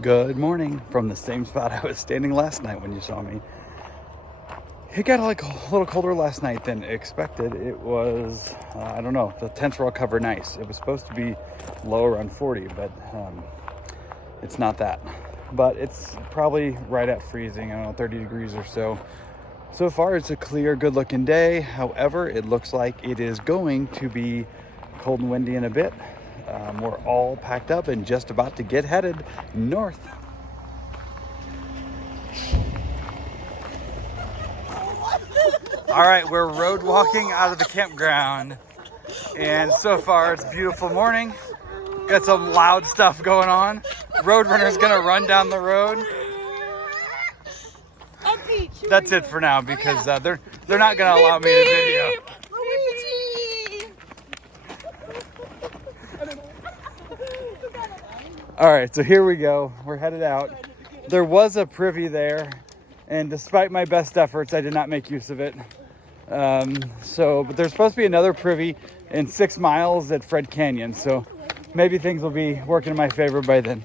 Good morning from the same spot I was standing last night when you saw me. It got like a little colder last night than expected. It was, I don't know, the tents were all covered in ice. It was supposed to be low around 40, but it's not that. But it's probably right at freezing, I don't know, 30 degrees or so. So far, it's a clear, good-looking day. However, it looks like it is going to be cold and windy in a bit. We're all packed up and just about to get headed north. All right, we're road walking out of the campground, and so far it's a beautiful morning. Got some loud stuff going on. Roadrunner's gonna run down the road. That's it for now because they're not gonna allow me to video. All right, so here we go. We're headed out. There was a privy there, and despite my best efforts, I did not make use of it. But there's supposed to be another privy in 6 miles at Fred Canyon, so maybe things will be working in my favor by then.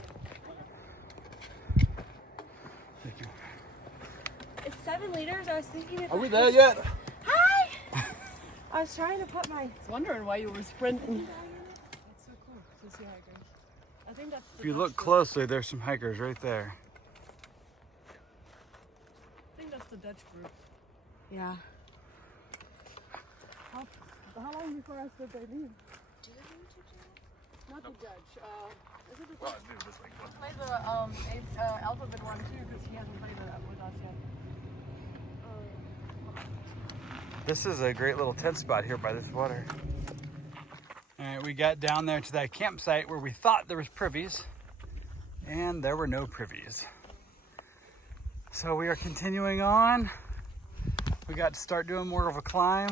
It's 7 liters. I was thinking Are we there yet? Hi! I was trying to put my... I was wondering why you were sprinting. It's so cool to see hikers. I think that's If you look closely, there's some hikers right there. I think that's the Dutch group. Yeah. How long before us did they leave? Do you have a YouTube channel? Not the Dutch. Is it the play the alphabet one too, because he hasn't played that with us yet. This is a great little tent spot here by this water. All right, we got down there to that campsite where we thought there was privies, and there were no privies. So we are continuing on. We got to start doing more of a climb,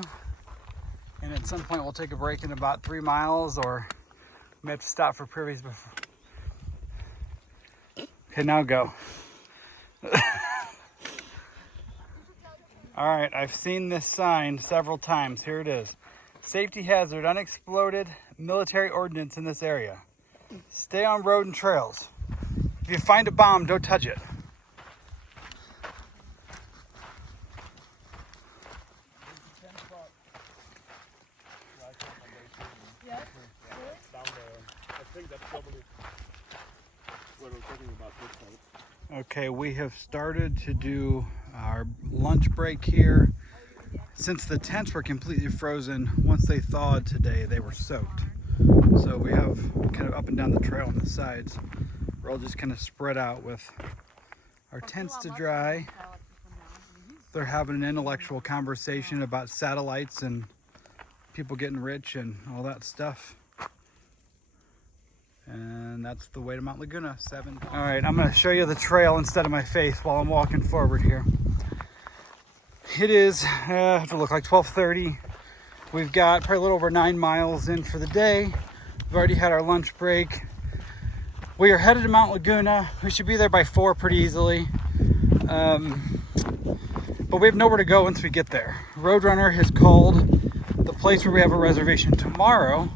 and at some point we'll take a break in about 3 miles, or we have to stop for privies before. Okay, now go. All right, I've seen this sign several times. Here it is. Safety hazard, unexploded military ordnance in this area. Stay on road and trails. If you find a bomb, don't touch it. Okay, we have started to do our lunch break here. Since the tents were completely frozen, once they thawed today, they were soaked. So we have kind of up and down the trail on the sides. We're all just kind of spread out with our tents to dry. They're having an intellectual conversation about satellites and people getting rich and all that stuff. And that's the way to Mount Laguna, 7. All right, I'm gonna show you the trail instead of my face while I'm walking forward here. It is, I have to look like 12:30. We've got probably a little over 9 miles in for the day. We've already had our lunch break. We are headed to Mount Laguna. We should be there by 4 pretty easily. But we have nowhere to go once we get there. Roadrunner has called the place where we have a reservation tomorrow.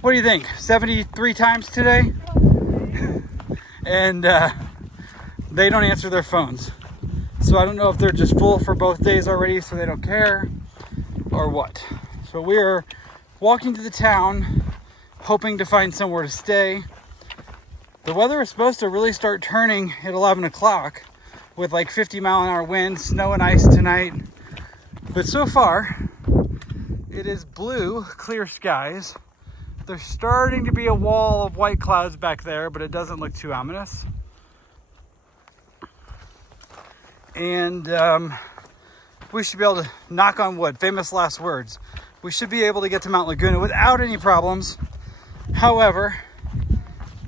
What do you think? 73 times today? And they don't answer their phones. So I don't know if they're just full for both days already, so they don't care, or what. So we are walking to the town, hoping to find somewhere to stay. The weather is supposed to really start turning at 11 o'clock with like 50-mile-an-hour winds, snow and ice tonight. But so far, it is blue, clear skies. There's starting to be a wall of white clouds back there, but it doesn't look too ominous. And we should be able to, knock on wood, famous last words, we should be able to get to Mount Laguna without any problems. However,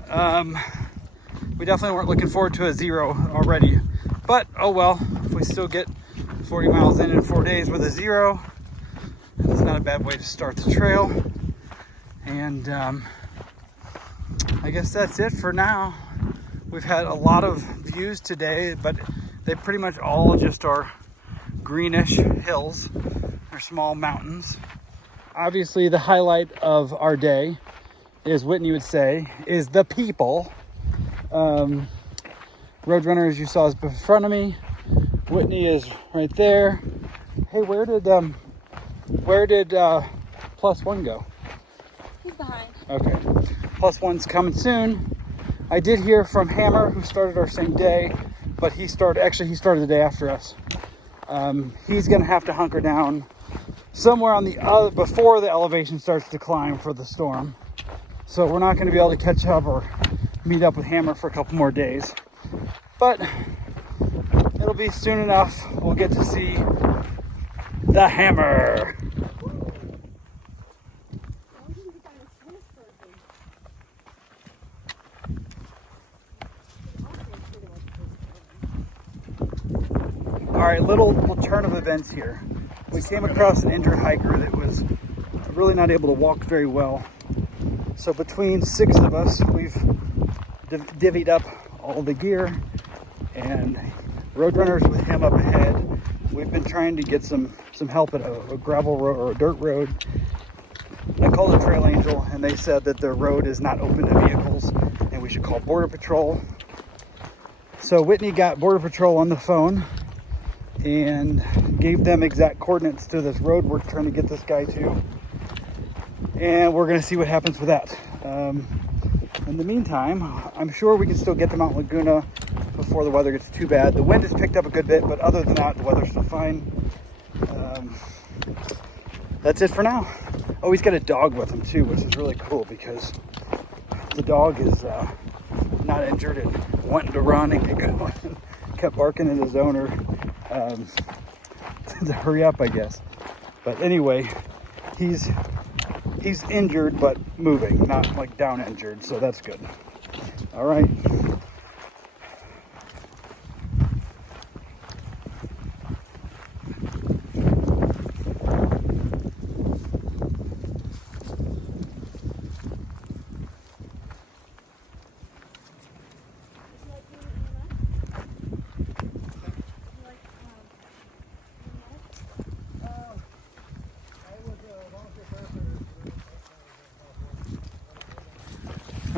we definitely weren't looking forward to a 0 already. But, oh well, if we still get 40 miles in 4 days with a 0, that's not a bad way to start the trail. And I guess that's it for now. We've had a lot of views today, but they pretty much all just are greenish hills or small mountains. Obviously, the highlight of our day is, Whitney would say, is the people. Roadrunner, as you saw, is in front of me. Whitney is right there. Hey, where did plus one go? He's behind. Okay, plus one's coming soon. I did hear from Hammer, who started our same day, but he started the day after us. He's gonna have to hunker down somewhere on the other before the elevation starts to climb for the storm. So we're not gonna be able to catch up or meet up with Hammer for a couple more days, but it'll be soon enough. We'll get to see the Hammer. All right, little turn of events here. We came across an injured hiker that was really not able to walk very well. So between 6 of us, we've divvied up all the gear, and Roadrunner's with him up ahead. We've been trying to get some help at a gravel road or a dirt road. I called a trail angel, and they said that the road is not open to vehicles, and we should call Border Patrol. So Whitney got Border Patrol on the phone and gave them exact coordinates to this road we're trying to get this guy to. And we're gonna see what happens with that. In the meantime, I'm sure we can still get to Mount Laguna before the weather gets too bad. The wind has picked up a good bit, but other than that, the weather's still fine. That's it for now. Oh, he's got a dog with him too, which is really cool because the dog is not injured and wanting to run and get going. Kept barking at his owner to hurry up, I guess. But anyway, he's injured but moving, not like down injured, so that's good. All right.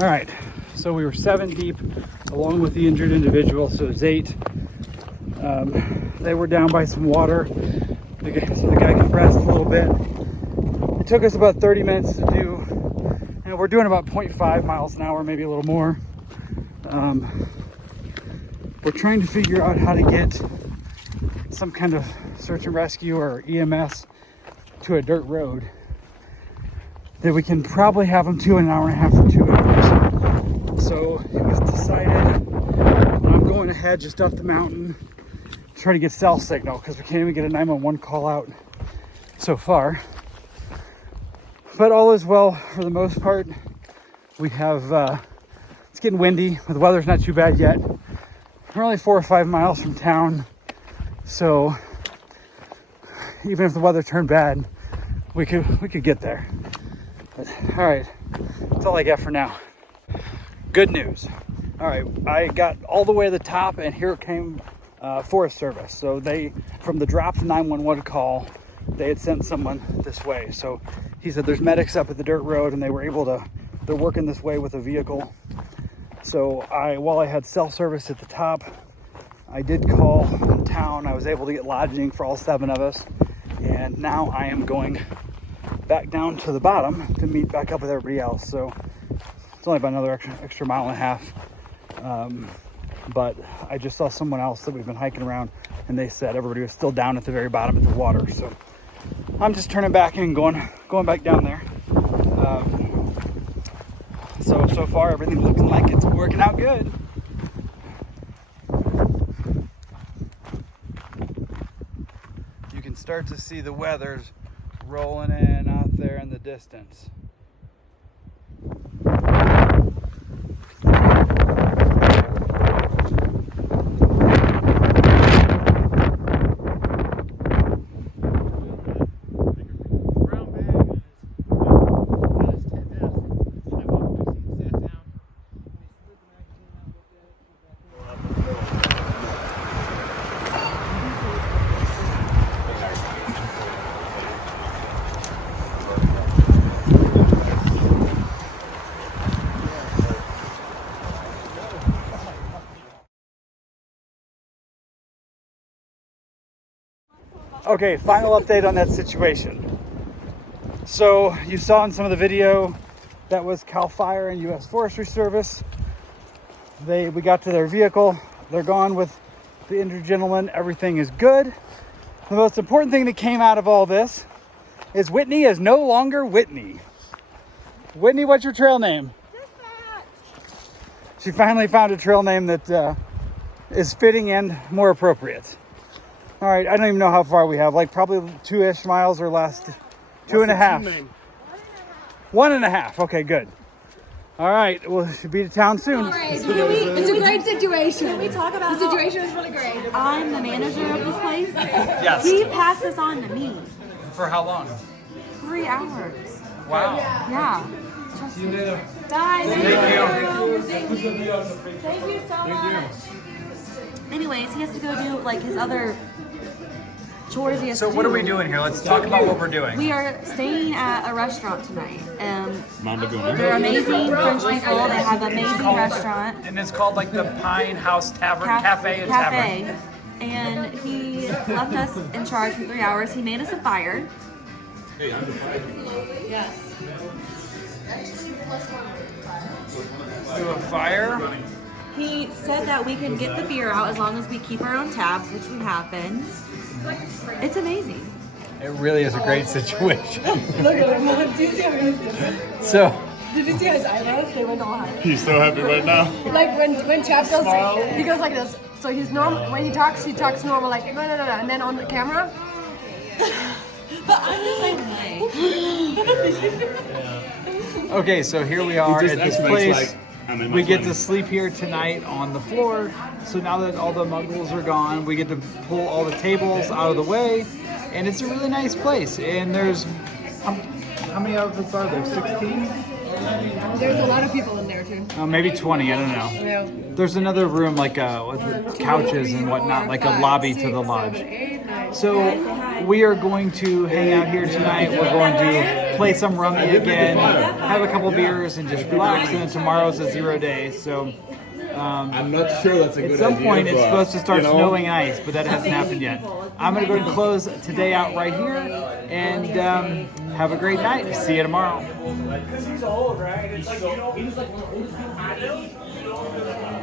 All right, so we were 7 deep along with the injured individual, so it's 8. They were down by some water, so the guy could rest a little bit. It took us about 30 minutes to do, and we're doing about 0.5 miles an hour, maybe a little more. We're trying to figure out how to get some kind of search and rescue or EMS to a dirt road that we can probably have them to in an hour and a half or 2 hours. So it was decided I'm going ahead just up the mountain to try to get cell signal because we can't even get a 911 call out so far. But all is well for the most part. We have, it's getting windy, but the weather's not too bad yet. We're only 4 or 5 miles from town, so even if the weather turned bad, we could get there. But, all right, that's all I got for now. Good news. All right, I got all the way to the top, and here came Forest Service. So they, from the dropped 911 call, they had sent someone this way. So he said there's medics up at the dirt road, and they were able to, they're working this way with a vehicle. So while I had cell service at the top, I did call in town. I was able to get lodging for all 7 of us. And now I am going back down to the bottom to meet back up with everybody else. So it's only about another extra mile and a half. But I just saw someone else that we've been hiking around, and they said everybody was still down at the very bottom of the water. So I'm just turning back and going back down there. So far everything looking like it's working out good. You can start to see the weathers rolling in out there in the distance. Okay, final update on that situation. So you saw in some of the video that was CAL FIRE and U.S. Forestry Service. We got to their vehicle. They're gone with the injured gentleman. Everything is good. The most important thing that came out of all this is Whitney is no longer Whitney. Whitney, what's your trail name? She finally found a trail name that is fitting and more appropriate. All right, I don't even know how far we have, like probably 2-ish miles or less. 2.5. 1.5. Okay, good. All right, we'll should be to town soon. All right, it's a great situation. Can we talk about the situation? Is really great. I'm the manager of this place. Yes. He passed this on to me. For how long? 3 hours. Wow. Yeah. Trust me. Guys, Thank you. Thank you so much. Anyways, he has to go do like his other chores he has to do. So what are we doing here? Let's talk about what we're doing. We are staying at a restaurant tonight. Mount Laguna. They're amazing French people. They have an amazing restaurant. And it's called like the Pine House Tavern, Cafe and Tavern. And he left us in charge for 3 hours. He made us a fire. Hey, I'm the fire. Yes. Do a fire. He said that we can get the beer out as long as we keep our own tabs, which we have been. It's amazing. It really is a great situation. look at him. Do you see how he's doing? So, Did you see his eyebrows? They went all high. He's so happy right now. Like when Chap goes, he goes like this. So he's normal. When he talks normal, like no. And then on the camera. But I'm just like, okay, so here we are at this place. We get to to sleep here tonight on the floor. So now that all the muggles are gone, we get to pull all the tables out of the way. And it's a really nice place. And there's, how many outfits are there? 16? There's a lot of people in there too. Maybe 20, I don't know. Yeah. There's another room like with couches and whatnot, like a lobby to the lodge. So we are going to hang out here tonight. We're going to play some rummy again, have a couple beers, and just relax. And then tomorrow's a 0 day. So I'm not sure that's a good idea. at some point it's but, supposed to start you know, snowing ice, but that hasn't happened yet. I'm going to go and close today out right here. And have a great night. See you tomorrow. Because he's old, right? It's like, he's like one of those people.